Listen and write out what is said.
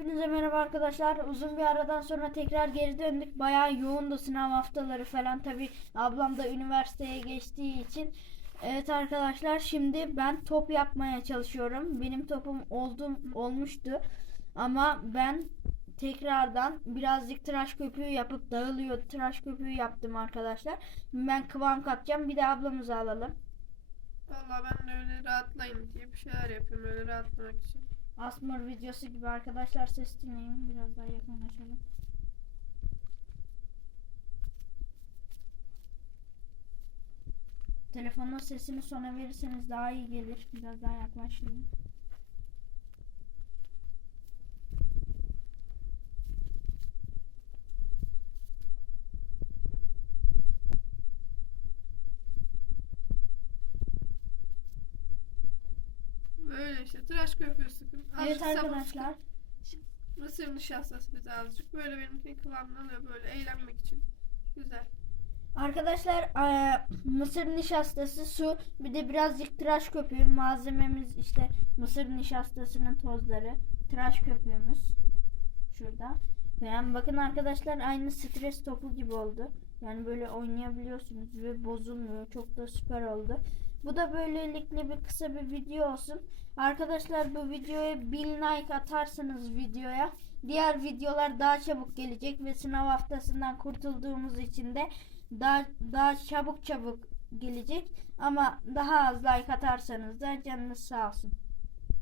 Hepinize merhaba arkadaşlar. Uzun bir aradan sonra tekrar geri döndük. Bayağı yoğundu sınav haftaları falan. Tabi ablam da üniversiteye geçtiği için. Evet arkadaşlar şimdi ben top yapmaya çalışıyorum. Benim topum oldu, olmuştu. Ama ben tekrardan birazcık tıraş köpüğü yapıp dağılıyor. Tıraş köpüğü yaptım arkadaşlar. Ben kıvam katacağım. Bir de ablamızı alalım. Vallahi ben de öyle rahatlayayım diye bir şeyler yapıyorum öyle rahatlamak için. Asmır videosu gibi arkadaşlar ses dinleyin. Biraz daha yakınlaşalım. Telefonun sesini sona verirseniz daha iyi gelir. Biraz daha yaklaşın. Böyle işte tıraş köpüğü sıkın. Evet arkadaşlar. Mısır nişastası bir de azıcık. Böyle benimki kıvamını alıyor böyle eğlenmek için. Güzel. Arkadaşlar eee, mısır nişastası, su, bir de birazcık tıraş köpüğü. Malzememiz işte mısır nişastasının tozları. Tıraş köpüğümüz. Şurada. Yani bakın arkadaşlar aynı stres topu gibi oldu. Yani böyle oynayabiliyorsunuz ve bozulmuyor. Çok da süper oldu. Bu da böylelikle bir kısa bir video olsun. Arkadaşlar bu videoya 1000 like atarsanız videoya diğer videolar daha çabuk gelecek ve sınav haftasından kurtulduğumuz için de daha daha çabuk çabuk gelecek ama daha az like atarsanız da canınız sağ olsun.